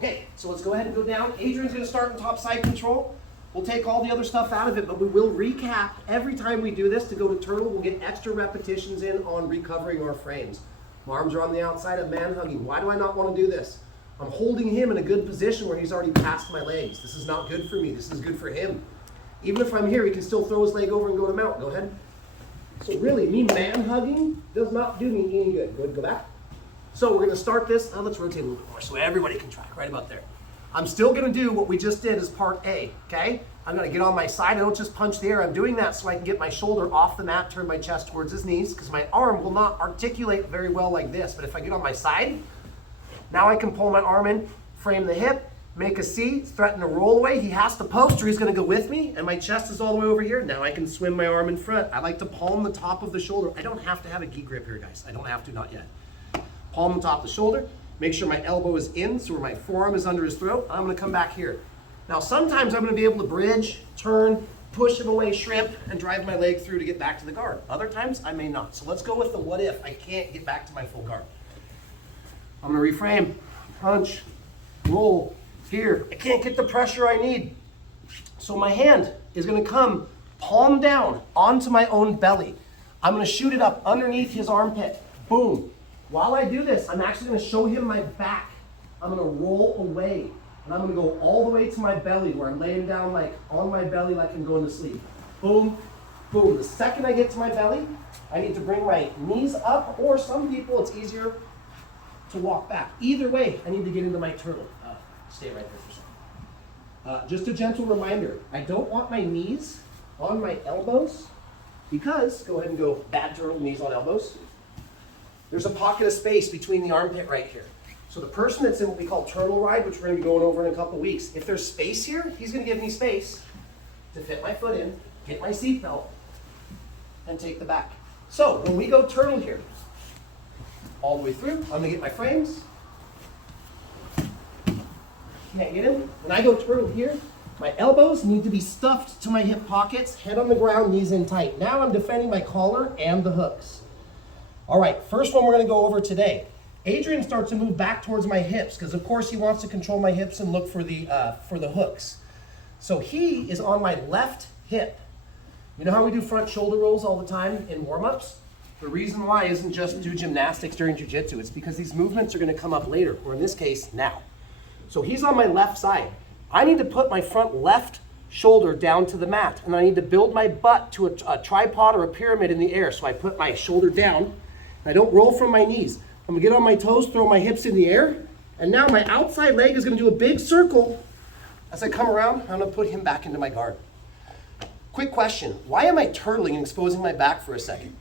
Okay, so let's go ahead and go down. Adrian's going to start in top side control. We'll take all the other stuff out of it, but we will recap every time we do this to go to turtle. We'll get extra repetitions in on recovering our frames. My arms are on the outside of man hugging. Why do I not want to do this? I'm holding him in a good position where he's already past my legs. This is not good for me. This is good for him. Even if I'm here, he can still throw his leg over and go to mount. Go ahead. So really, me man hugging does not do me any good. Go ahead, go back. So we're going to start this. Let's rotate a little bit more so everybody can track right about there. I'm still going to do what we just did as part A, okay? I'm going to get on my side. I don't just punch the air. I'm doing that so I can get my shoulder off the mat, turn my chest towards his knees, because my arm will not articulate very well like this. But if I get on my side, now I can pull my arm in, frame the hip, make a C, threaten to roll away. He has to post or he's going to go with me, and my chest is all the way over here. Now I can swim my arm in front. I like to palm the top of the shoulder. I don't have to have a gi grip here, guys. I don't have to, not yet. Palm the top of the shoulder. Make sure my elbow is in, so where my forearm is under his throat. I'm going to come back here. Now, sometimes I'm going to be able to bridge, turn, push him away, shrimp, and drive my leg through to get back to the guard. Other times, I may not. So let's go with the what if I can't get back to my full guard. I'm going to reframe, punch, roll, here. I can't get the pressure I need. So my hand is going to come palm down onto my own belly. I'm going to shoot it up underneath his armpit. Boom. While I do this, I'm actually going to show him my back. I'm going to roll away, and I'm going to go all the way to my belly where I'm laying down like on my belly like I'm going to sleep. Boom, boom. The second I get to my belly, I need to bring my knees up, or some people it's easier to walk back. Either way, I need to get into my turtle. Stay right there for a second. Just a gentle reminder, I don't want my knees on my elbows because, go ahead and go bad turtle, knees on elbows. There's a pocket of space between the armpit right here. So the person that's in what we call turtle ride, which we're going to be going over in a couple weeks, if there's space here, he's going to give me space to fit my foot in, get my seatbelt, and take the back. So when we go turtle here, all the way through, I'm going to get my frames. Can't get him. When I go turtle here, my elbows need to be stuffed to my hip pockets, head on the ground, knees in tight. Now I'm defending my collar and the hooks. All right, first one we're going to go over today. Adrian starts to move back towards my hips because, of course, he wants to control my hips and look for the hooks. So he is on my left hip. You know how we do front shoulder rolls all the time in warm-ups? The reason why isn't just do gymnastics during jiu-jitsu. It's because these movements are going to come up later, or in this case, now. So he's on my left side. I need to put my front left shoulder down to the mat, and I need to build my butt to a tripod or a pyramid in the air. So I put my shoulder down. I don't roll from my knees. I'm going to get on my toes, throw my hips in the air, and now my outside leg is going to do a big circle. As I come around, I'm going to put him back into my guard. Quick question, why am I turtling and exposing my back for a second?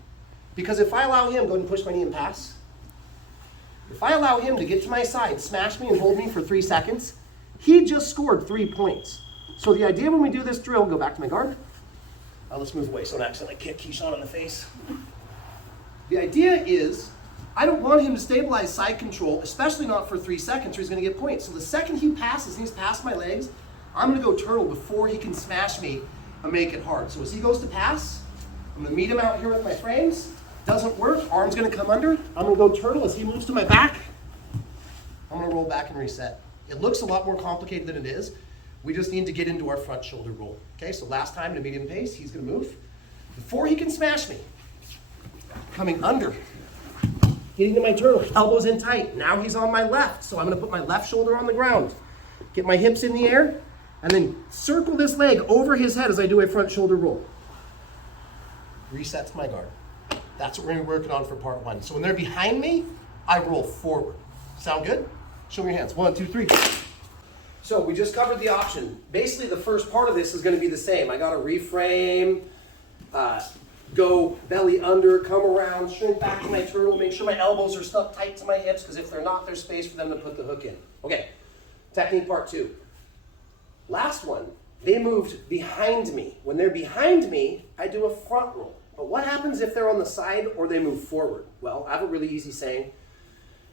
Because if I allow him, go ahead and push my knee and pass. If I allow him to get to my side, smash me and hold me for 3 seconds, he just scored 3 points. So the idea when we do this drill, go back to my guard. Now let's move away so I don't accidentally kick Keyshawn in the face. The idea is, I don't want him to stabilize side control, especially not for 3 seconds or he's going to get points. So the second he passes and he's past my legs, I'm going to go turtle before he can smash me and make it hard. So as he goes to pass, I'm going to meet him out here with my frames. Doesn't work, arm's going to come under. I'm going to go turtle as he moves to my back. I'm going to roll back and reset. It looks a lot more complicated than it is. We just need to get into our front shoulder roll. Okay, so last time at a medium pace, he's going to move. Before he can smash me, coming under, getting to my turtle, elbows in tight. Now he's on my left, so I'm going to put my left shoulder on the ground, get my hips in the air, and then circle this leg over his head as I do a front shoulder roll. Resets my guard. That's what we're going to be working on for part 1. So when they're behind me, I roll forward. Sound good? Show me your hands. 1, 2, 3. So we just covered the option. Basically, the first part of this is going to be the same. I got to reframe, go belly under, come around, shrink back to my turtle, make sure my elbows are stuck tight to my hips, because if they're not, there's space for them to put the hook in. Okay, technique part 2. Last one, they moved behind me. When they're behind me, I do a front roll. But what happens if they're on the side or they move forward? Well, I have a really easy saying.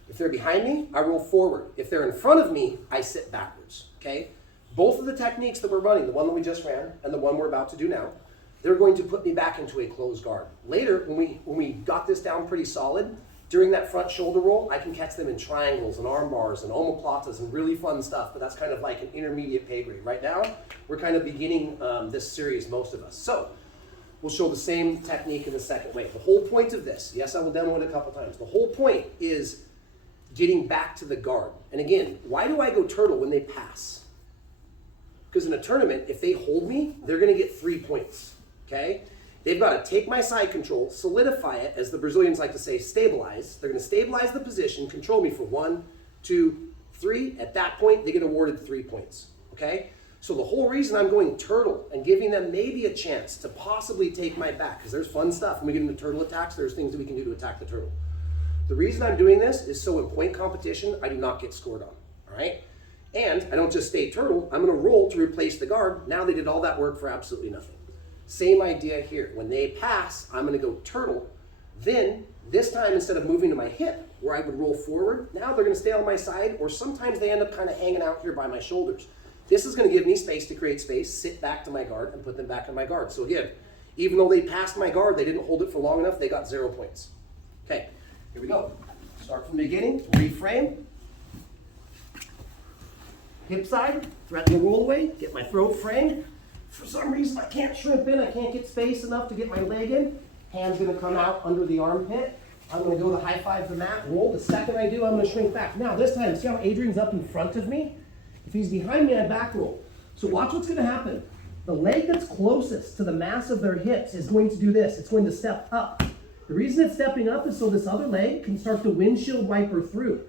If they're behind me, I roll forward. If they're in front of me, I sit backwards, okay? Both of the techniques that we're running, the one that we just ran and the one we're about to do now, they're going to put me back into a closed guard. Later, when we got this down pretty solid, During that front shoulder roll, I can catch them in triangles and arm bars and omoplatas and really fun stuff, but that's kind of like an intermediate pay grade. Right now, we're kind of beginning this series, most of us. So we'll show the same technique in the second way. The whole point of this, yes, I will demo it a couple times. The whole point is getting back to the guard. And again, why do I go turtle when they pass? Because in a tournament, if they hold me, they're going to get 3 points, okay? They've got to take my side control, solidify it, as the Brazilians like to say, stabilize. They're going to stabilize the position, control me for 1, 2, 3. At that point, they get awarded 3 points, okay? So the whole reason I'm going turtle and giving them maybe a chance to possibly take my back, because there's fun stuff. When we get into turtle attacks, there's things that we can do to attack the turtle. The reason I'm doing this is so in point competition, I do not get scored on, all right? And I don't just stay turtle, I'm going to roll to replace the guard. Now they did all that work for absolutely nothing. Same idea here. When they pass, I'm going to go turtle. Then, this time, instead of moving to my hip, where I would roll forward, now they're going to stay on my side, or sometimes they end up kind of hanging out here by my shoulders. This is going to give me space to create space, sit back to my guard, and put them back in my guard. So again, even though they passed my guard, they didn't hold it for long enough, they got 0 points. Okay, here we go. Start from the beginning, reframe. Hip side, threaten the roll away, get my throat framed. For some reason, I can't shrimp in, I can't get space enough to get my leg in. Hand's gonna come out under the armpit. I'm gonna go to high five the mat, roll. The second I do, I'm gonna shrink back. Now this time, see how Adrian's up in front of me? If he's behind me, I back roll. So watch what's gonna happen. The leg that's closest to the mass of their hips is going to do this. It's going to step up. The reason it's stepping up is so this other leg can start to windshield wiper through.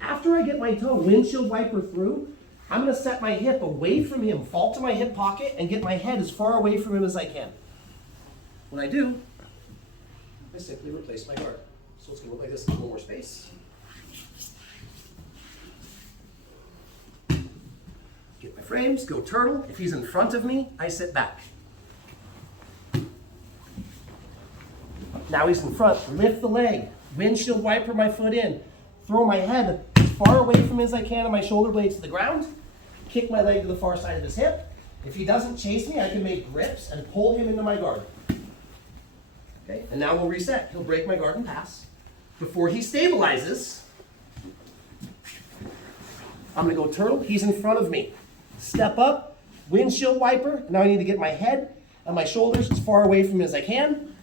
After I get my toe windshield wiper through, I'm going to set my hip away from him, fall to my hip pocket, and get my head as far away from him as I can. When I do, I simply replace my guard. So it's going to look like this, a little more space. Get my frames, go turtle. If he's in front of me, I sit back. Now he's in front, lift the leg, windshield wiper my foot in, throw my head as far away from as I can and my shoulder blades to the ground, kick my leg to the far side of his hip. If he doesn't chase me, I can make grips and pull him into my guard. Okay, and now we'll reset. He'll break my guard and pass. Before he stabilizes, I'm gonna go turtle, he's in front of me. Step up, windshield wiper, now I need to get my head and my shoulders as far away from him as I can,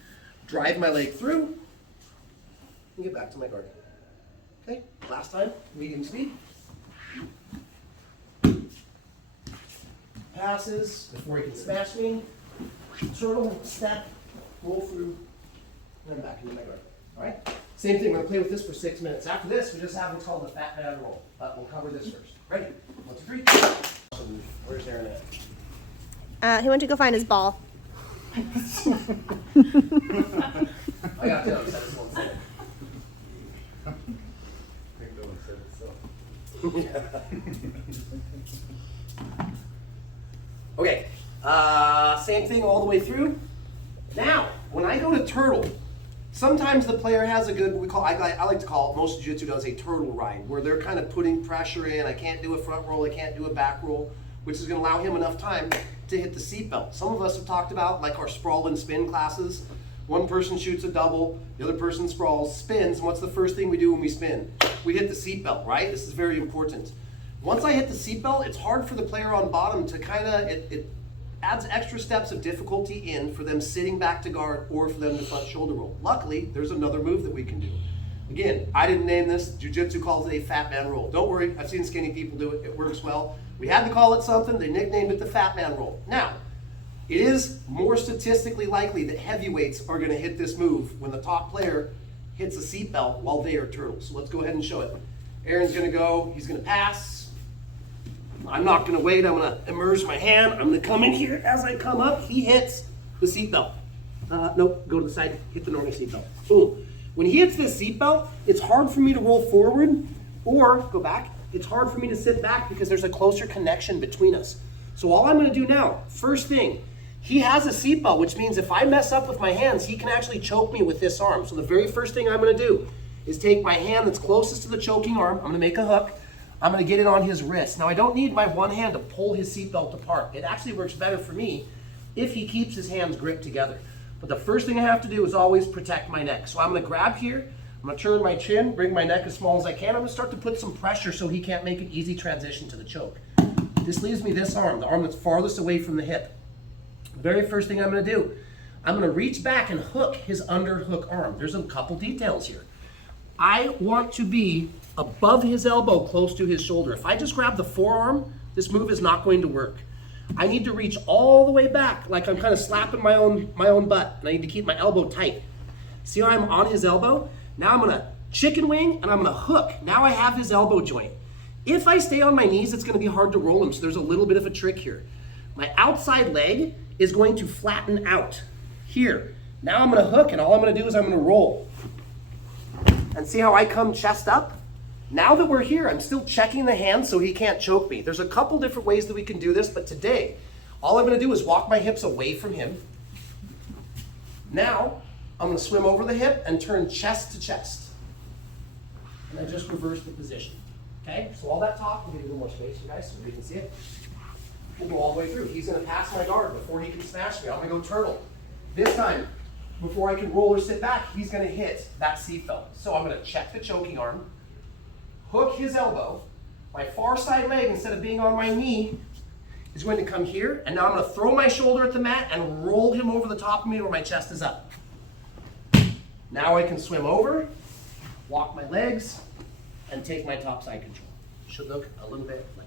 drive my leg through, and get back to my guard. Okay, last time, medium speed. Passes before he can smash me. Turtle, step, roll through, and then back into my guard. All right? Same thing, we're going to play with this for 6 minutes. After this, we just have what's called the fat man roll. But we'll cover this first. Ready? 1, 2, 3. Where's Aaron at? He went to go find his ball. I got to upset this one second. Okay, same thing all the way through. Now, when I go to turtle, sometimes the player has a good, I like to call it, most jiu-jitsu does a turtle ride, where they're kind of putting pressure in. I can't do a front roll, I can't do a back roll, which is going to allow him enough time to hit the seatbelt. Some of us have talked about, like our sprawl and spin classes. One person shoots a double, the other person sprawls, spins, and what's the first thing we do when we spin? We hit the seatbelt, right? This is very important. Once I hit the seatbelt, it's hard for the player on bottom to kind of, it adds extra steps of difficulty in for them sitting back to guard or for them to front shoulder roll. Luckily, there's another move that we can do. Again, I didn't name this. Jiu-Jitsu calls it a fat man roll. Don't worry, I've seen skinny people do it. It works well. We had to call it something. They nicknamed it the fat man roll. Now, it is more statistically likely that heavyweights are going to hit this move when the top player hits a seatbelt while they are turtles. So let's go ahead and show it. Aaron's going to go. He's going to pass. I'm not going to wait. I'm going to immerse my hand. I'm going to come in here. As I come up, he hits the seatbelt. Nope, go to the side. Hit the normal seatbelt. Boom. When he hits this seatbelt, it's hard for me to roll forward or go back. It's hard for me to sit back because there's a closer connection between us. So all I'm going to do now, first thing, he has a seatbelt, which means if I mess up with my hands, he can actually choke me with this arm. So the very first thing I'm going to do is take my hand that's closest to the choking arm. I'm going to make a hook. I'm going to get it on his wrist. Now, I don't need my one hand to pull his seatbelt apart. It actually works better for me if he keeps his hands gripped together. But the first thing I have to do is always protect my neck. So I'm going to grab here. I'm gonna turn my chin, bring my neck as small as I can. I'm gonna start to put some pressure so he can't make an easy transition to the choke. This leaves me this arm, the arm that's farthest away from the hip. The very first thing I'm gonna do, I'm gonna reach back and hook his underhook arm. There's a couple details here. I want to be above his elbow, close to his shoulder. If I just grab the forearm, this move is not going to work. I need to reach all the way back, like I'm kind of slapping my own butt, and I need to keep my elbow tight. See how I'm on his elbow? Now I'm gonna chicken wing and I'm gonna hook. Now I have his elbow joint. If I stay on my knees, it's gonna be hard to roll him, so there's a little bit of a trick here. My outside leg is going to flatten out here. Now I'm gonna hook, and all I'm gonna do is I'm gonna roll. And see how I come chest up? Now that we're here, I'm still checking the hand so he can't choke me. There's a couple different ways that we can do this, but today, all I'm gonna do is walk my hips away from him. Now, I'm gonna swim over the hip and turn chest to chest. And I just reverse the position. Okay, so all that talk, we'll get a little more space, you guys, so we can see it. We'll go all the way through. He's gonna pass my guard before he can smash me. I'm gonna go turtle. This time, before I can roll or sit back, he's gonna hit that seatbelt. So I'm gonna check the choking arm, hook his elbow. My far side leg, instead of being on my knee, is going to come here, and now I'm gonna throw my shoulder at the mat and roll him over the top of me where my chest is up. Now I can swim over, walk my legs, and take my top side control. Should look a little bit like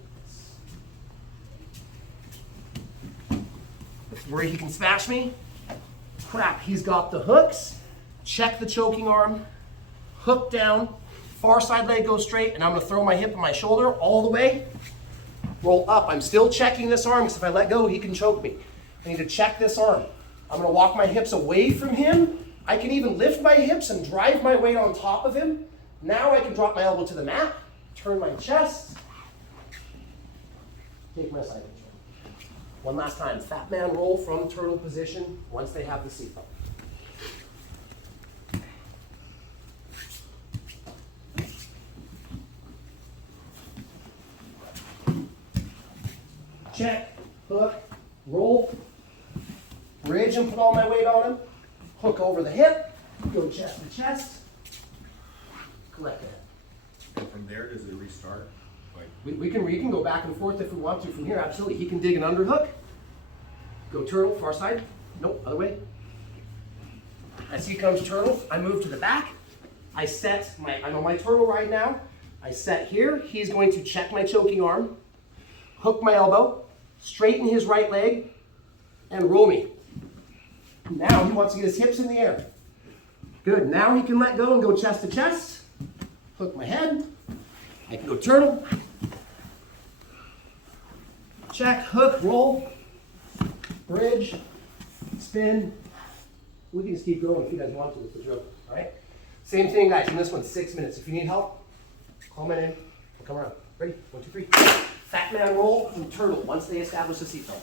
this. Where he can smash me, crap, he's got the hooks, check the choking arm, hook down, far side leg goes straight, and I'm gonna throw my hip and my shoulder all the way, roll up. I'm still checking this arm, because if I let go, he can choke me. I need to check this arm. I'm gonna walk my hips away from him. I can even lift my hips and drive my weight on top of him. Now I can drop my elbow to the mat, turn my chest, take my side control. One last time, fat man roll from turtle position once they have the seatbelt. Check, hook, roll, bridge and put all my weight on him, hook over the hip, go chest to chest, collect the head. And from there, does it restart? Like, We can go back and forth if we want to from here, absolutely. He can dig an underhook, go turtle, far side, nope, other way. As he comes turtle, I move to the back, I'm on my turtle right now, I set here, he's going to check my choking arm, hook my elbow, straighten his right leg, and roll me. Now he wants to get his hips in the air. Good, now he can let go and go chest to chest, hook my head, I can go turtle, check, hook, roll, bridge, spin. We can just keep going if you guys want to with the drill, all right? Same thing, guys, in this one, 6 minutes. If you need help, call my name, I'll come around. Ready? 1, 2, 3. Fat man roll and turtle once they establish the seatbelt.